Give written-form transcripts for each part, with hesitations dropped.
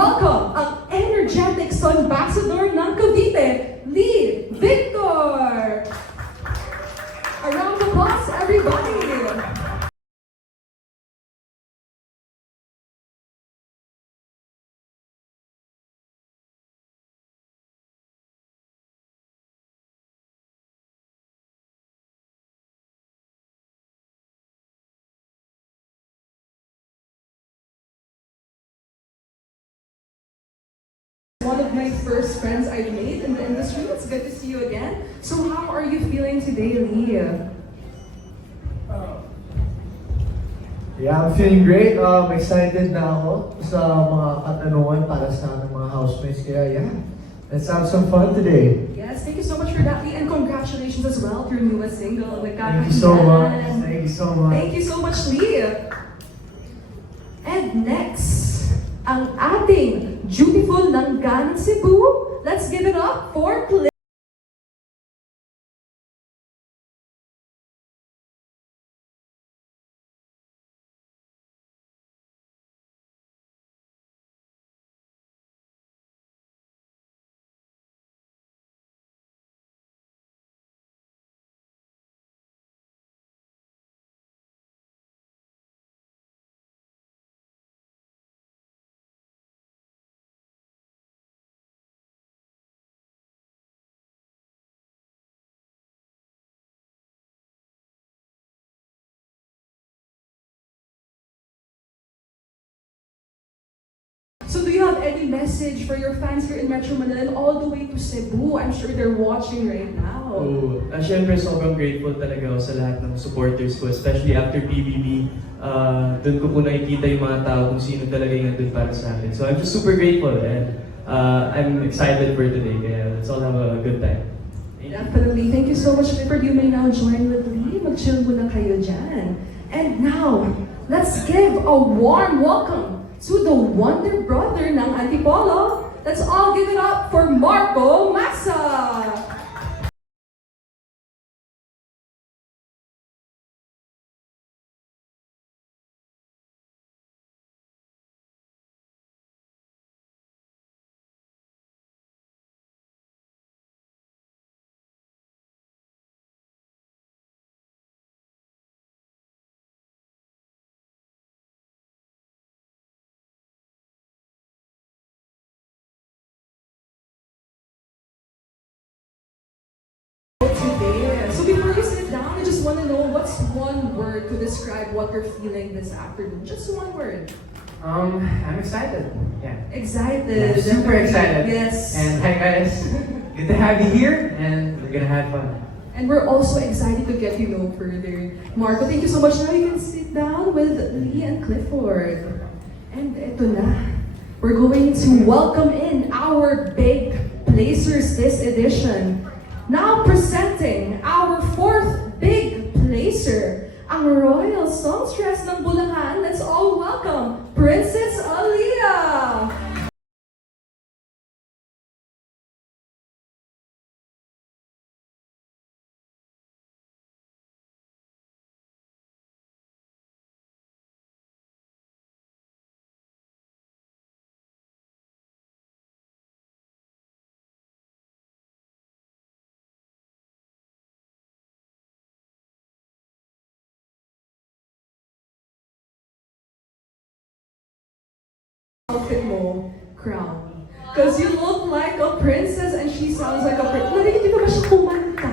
welcome ang energetic son ambassador ng Cavite, Lee Victor! A round of applause, everybody! One of my first friends I've made in the industry. It's good to see you again. So how are you feeling today, Lee? Yeah, I'm feeling great. Excited na ako sa mga katanungan para sa ating mga housemates. Kaya yeah, let's have some fun today. Yes, thank you so much for that, Lee, and congratulations as well to your newest single. Thank you so much. Thank you so much. Thank you so much, Lee. And next, ang ating beautiful Langgana Cebu. Let's give it up for Play. So do you have any message for your fans here in Metro Manila and all the way to Cebu? I'm sure they're watching right now. Syempre sobrang grateful talaga ako sa lahat ng supporters ko, especially after PBB. Doon ko po nakikita yung mga tao kung sino talaga yung nandun para sa akin. So I'm just super grateful and I'm excited for today. Kaya let's all have a good time. Definitely. Thank you so much, Clifford. You may now join with Lee. Mag-chill muna kayo dyan. And now, let's give a warm welcome to the wonder brother ng Antipolo. Let's all give it up for Marco Massa! So before you sit down, I just want to know what's one word to describe what you're feeling this afternoon. Just one word. I'm excited. Yeah. Excited. Yeah, super excited. Yes. And hi guys, good to have you here, and we're gonna have fun. And we're also excited to get you know further. Marco, thank you so much. Now you can sit down with Lee and Clifford. And eto na. We're going to welcome in our big placers this edition. Now presenting our fourth big placer, ang Royal Songstress ng Bulacan. Let's all welcome Princess Aaliyah! Outfit mo, crown. Because you look like a princess and she sounds like a princess. Hindi ba siya kumanta?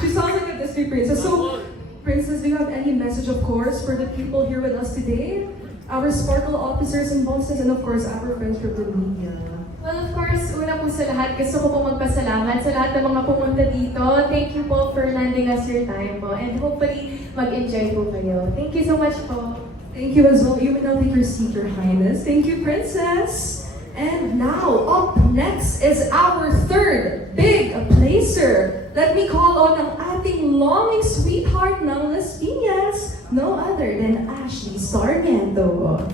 She sounds like a Disney princess. So, Princess, do you have any message, of course, for the people here with us today? Our Sparkle officers and bosses, and of course, our friends from the media. Well, of course, una po sa lahat, gusto ko po magpasalamat sa lahat ng mga pumunta dito. Thank you po for lending us your time po. And hopefully, mag-enjoy po kayo. Thank you so much po. Thank you as well. You may now take your seat, Your Highness. Thank you, Princess. And now, up next is our third big placer. Let me call on ang ating longing sweetheart ng Las Piñas, no other than Ashley Sarmiento.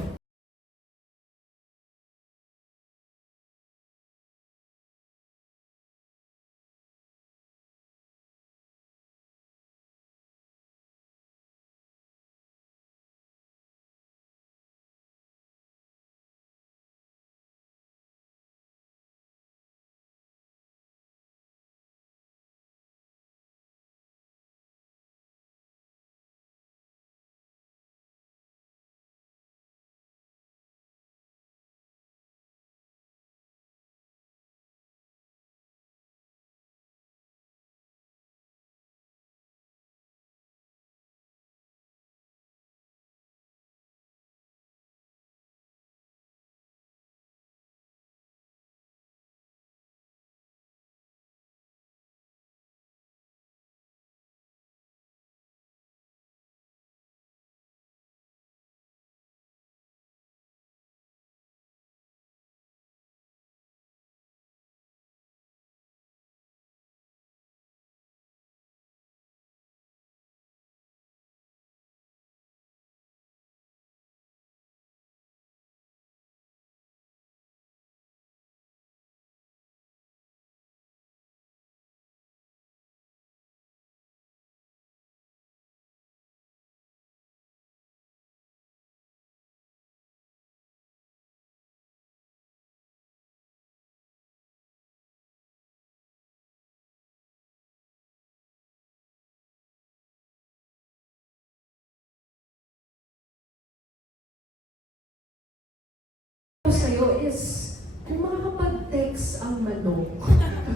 sa'yo is, kung makakapag-text ang manok.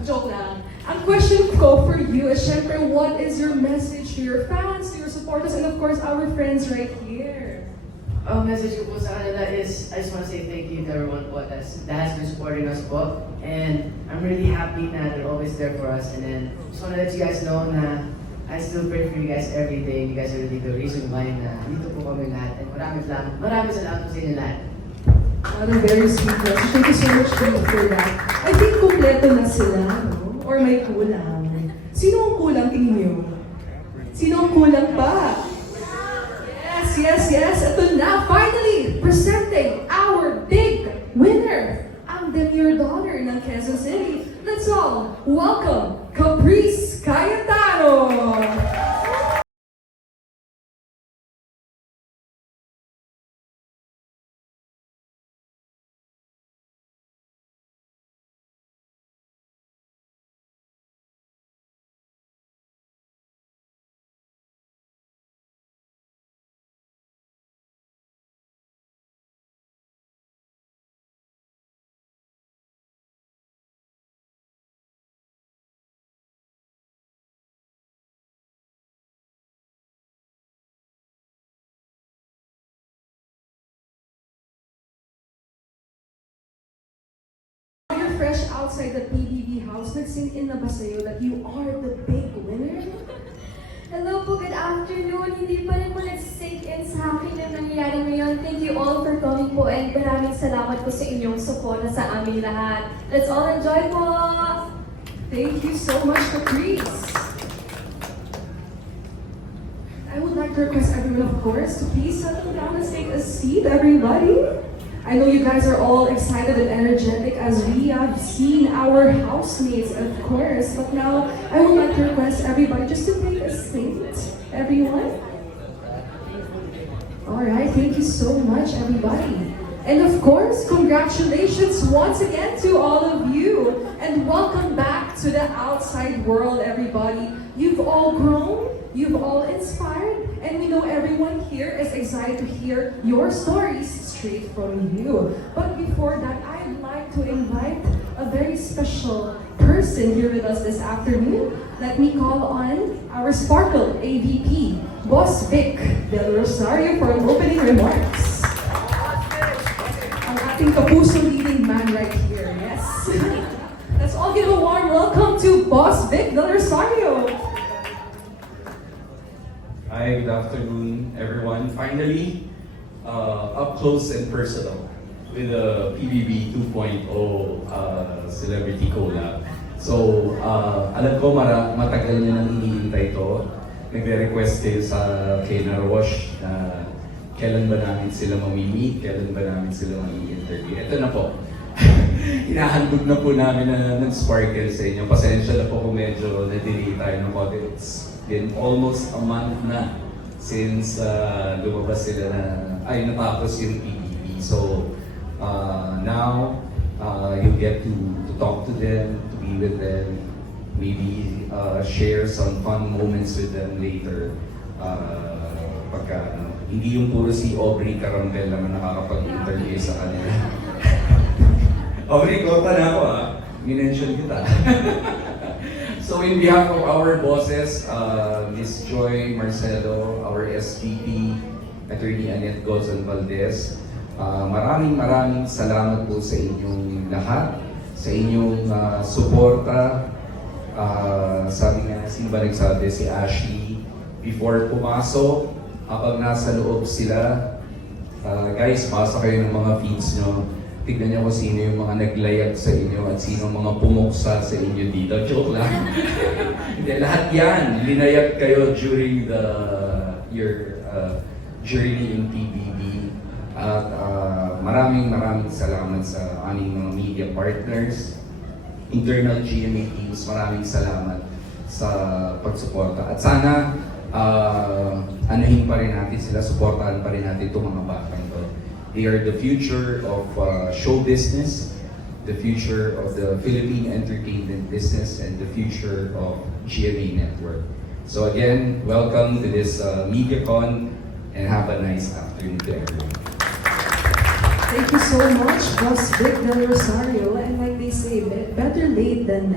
Joke lang. Ang question ko for you is, syempre, what is your message to your fans, to your supporters, and of course, our friends right here? Ang message ko po sa kanila is, I just want to say thank you to everyone po that has been supporting us po. And I'm really happy na they're always there for us. And then, just want to let you guys know na I still pray for you guys every day. You guys are really the reason why na dito po kami lahat. And maraming salamat po sa inyo lahat. What a very sweet message. Thank you so much for that. I think kumpleto na sila, no? Or may kulang. Sino ang kulang, tingin niyo? Sino ang kulang pa? Yes. Ito na, finally, presenting our big winner, ang Demure Daughter ng Quezon City. Let's all welcome Caprice Cayetano! You're fresh outside the PBB house, nag-sink in na ba sa'yo that you are the big winner? Hello po, good afternoon. Hindi pa rin po nag-sink in sa akin yung nangyayari ngayon. Thank you all for coming po and maraming salamat po sa inyong suporta sa aming lahat. Let's all enjoy po! Thank you so much, Caprice. I would like to request everyone, of course, to please settle down and take a seat, everybody. I know you guys are all excited and energetic as we have seen our housemates, of course. But now, I would like to request everybody just to take a seat. Everyone? Alright, thank you so much, everybody. And of course, congratulations once again to all of you. And welcome back to the outside world, everybody. You've all grown, you've all inspired, and we know everyone here is excited to hear your stories straight from you. But before that, I'd like to invite a very special person here with us this afternoon. Let me call on our Sparkle AVP, Boss Vic Del Rosario, for an opening remarks. Ang ating kapuso leading man right here, yes. Let's all give a warm welcome to Boss Vic Del Rosario. Hi, good afternoon, everyone. Finally, up close and personal with the PBB 2.0 Celebrity Collab. So, alam ko matagal niya nang iniintay ito. Nagre-request kayo kay Narosh na kailan ba namin sila mamimit, kailan ba namin sila mami-interview. Ito na po. Inahandog na po namin na nag-sparkle sa inyo. Pasensya na po kung medyo na-delay tayo ng konti. It's been almost a month na since lumabas sila natapos yung PBB. So, now, you get to talk to them, to be with them, maybe share some fun moments with them later. Hindi yung puro si Aubrey Carampel naman nakakapag-interview sa kanila. Aubrey, kota na ako minention kita. So in behalf of our bosses, Ms. Joy Marcelo, our SVP, Attorney Annette Gozon Valdez, maraming salamat po sa inyong lahat, sa inyong suporta. Sabi nga, sino ba nagsabi? Si Ashley, before pumasok, habang nasa loob sila, guys, basa kayo ng mga feeds nyo. Tignan nyo kung sino yung mga naglayag sa inyo at sino mga pumuksa sa inyo dito. Joke lang. Hindi, lahat yan. Linayag kayo during your journey in PBB. At maraming salamat sa aming mga media partners, internal GMA teams. Maraming salamat sa pagsuporta. At sana, anuhin pa rin natin sila, suportahan pa rin natin itong mga batang to. They are the future of show business, the future of the Philippine entertainment business, and the future of GMA Network. So again, welcome to this MediaCon and have a nice afternoon to everyone. Thank you so much, Boss Vic Del Rosario. And like they say, better late than never.